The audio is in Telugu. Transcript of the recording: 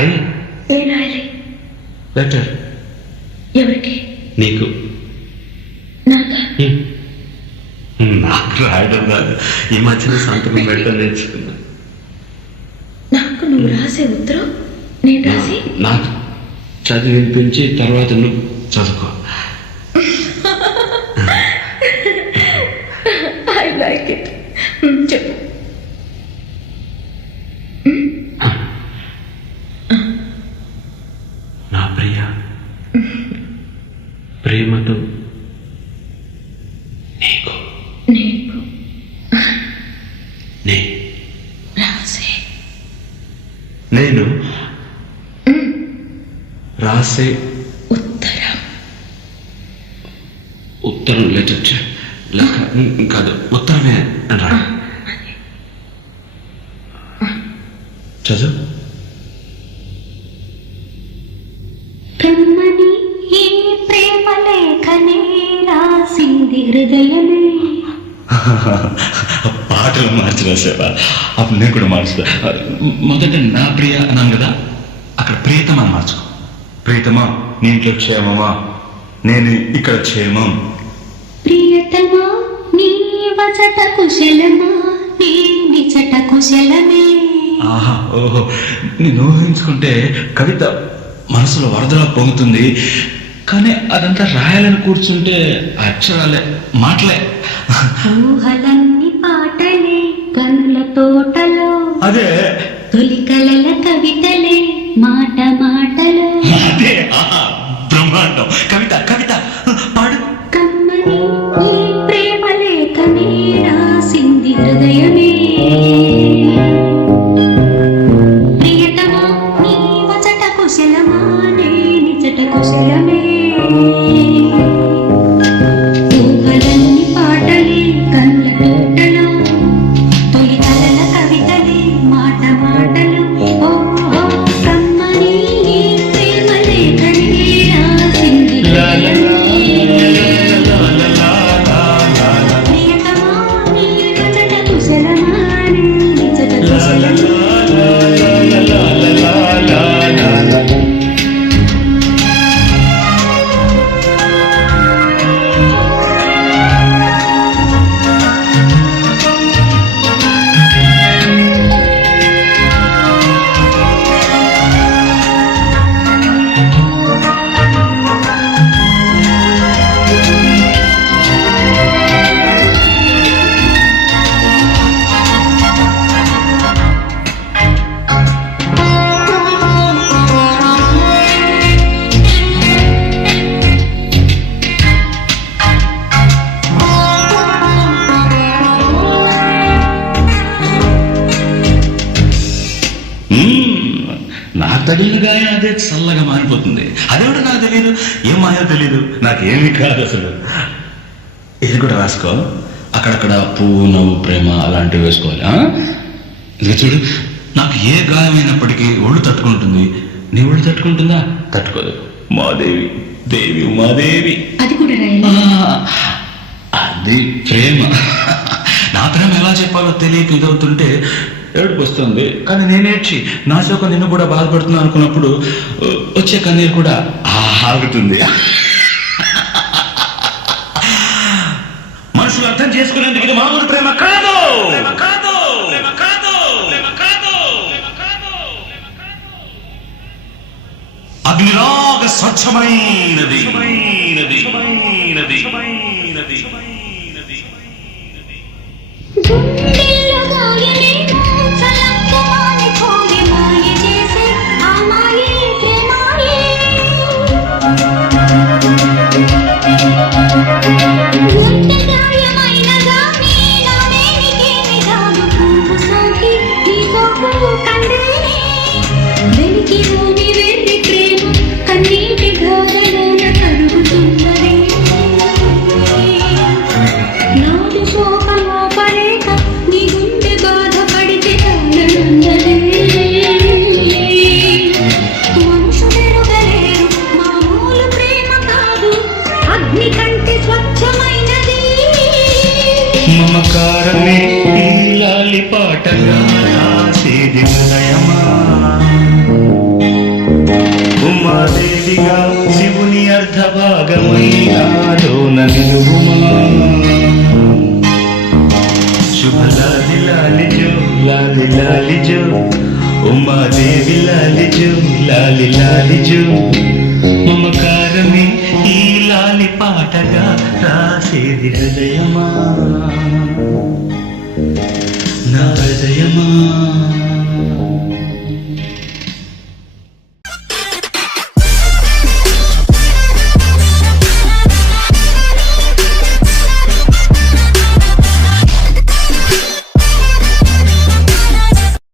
రాయి. నేను రాయలే. లెటర్ ఎవరికి? నీకు. నాకా? నాకు రాయడం కాదు, ఈ మధ్యన సంతకం పెట్టడం నేర్చుకున్నా. నాకు నువ్వు రాసే ఉత్తరం నేను రాసి నాకు చదివి వినిపించి తర్వాత నువ్వు చదువుకో. I like it. చెప్పు. నా ప్రియ, ప్రేమతో నీకు నీకు నే రాసే నేను రాసే ఉత్తరం. ఉత్తరం లెటర్ కాదు, ఉత్తరమే అని రా. చదువు. కమ్మని ఈ ప్రేమ లేఖనే రాసింది హృదయమే. పాటలు మార్చి రాసావా? అప్పుడు నేను కూడా మార్చుతా. మొదట నా ప్రియ అన్నాను కదా, అక్కడ ప్రియతమా అని మార్చుకో. ప్రియతమా, నీ ఇంట్లో క్షేమమా? నేను ఇక్కడ క్షేమం. ప్రియతమా నీ వచట కుశలమా? నీ నిచట కుశలమే. ఆహా, ఓహో, నేను ఊహించుకుంటే కవిత మనసులో వరదలా పొంగుతుంది. కానీ అదంతా రాయాలని కూర్చుంటే అక్షరాలే, మాటలే. ఊహలన్నీ పాటలే కనుల తోటలో. అదే తొలి కలల కవితలే మాట మాటలో. అదే బ్రహ్మాండం. కవిత కవిత పాడు. కమ్మని ఈ ప్రేమ లేఖనే రాసింది హృదయమే. ప్రియతమా నీ వచట కుశలమా? నీ నిజట కుశలమే. ఊహలన్నీ పాటలే కనుల తోటలో. తొలి కలల కవితలే మాట మాటలు. ఓహో, కమ్మని ఈ ప్రేమ లేఖనే రాసింది హృదయమే. ప్రియతమా నీ వచట కుశలమా? నీ నిజట కుశలమే. నాకు తగిలిన గాయం అదే చల్లగా మారిపోతుంది. అదేమిటో నాకు తెలియదు, ఏం మాయో తెలియదు, నాకేమీ కాదు అసలు. ఇది కూడా రాసుకో. అక్కడక్కడ పువ్వు, నవ్వు, ప్రేమ అలాంటివి వేసుకోవాలి. ఇది చూడు, నాకు ఏ గాయమైనప్పటికీ ఒళ్ళు తట్టుకుంటుంది. నీ ఒళ్ళు తట్టుకుంటుందా? తట్టుకోదు. మాదేవి, దేవి ఉమాదేవి. అది కూడా రాయాలి. అది ప్రేమ. నా ప్రేమ ఎలా చెప్పాలో తెలియక ఇదవుతుంటే ఏడుపు వస్తుంది. కానీ నేనేడ్చి నా శోకం నిన్ను కూడా బాధపడుతున్నా అనుకున్నప్పుడు వచ్చే కన్నీరు కూడా ఆగుతుంది. మనుషులు అర్థం చేసుకునేందుకు ఇది మామూలు ప్రేమ కాదు. అగ్నిలాగా స్వచ్ఛమైనది. గుండెల్లో గాయమేమో చలక్కుమాని కోరి మాయ చేసే ఆ మాయే ప్రేమాయే. గుండె గాయమైన గానీ నా మేనికేమి కాదు. పువ్వు సోకి నీ సోకు కందేనే. వెలికిలోని వెర్రి ప్రేమ కన్నీటి ధారలోన కరుగుతున్నది. నాది శోకమోపలేక నీ గుండె బాధపడితే తాళనున్నదే. మనుషులెరుగలేరు మామూలు ప్రేమ కాదు, అగ్ని కంటే స్వచ్ఛమైనది. మమకారమే ఈ లాలి పాటగా రాసేది హృదయమా. నిలువుమా శుభ లాలి లాలి జో లాలి లాలి జో ఉమాదేవి లాలి జో లాలి లాలి జో మమకారమే ఈ లాలి పాటగా రాసేది హృదయమా నా హృదయమా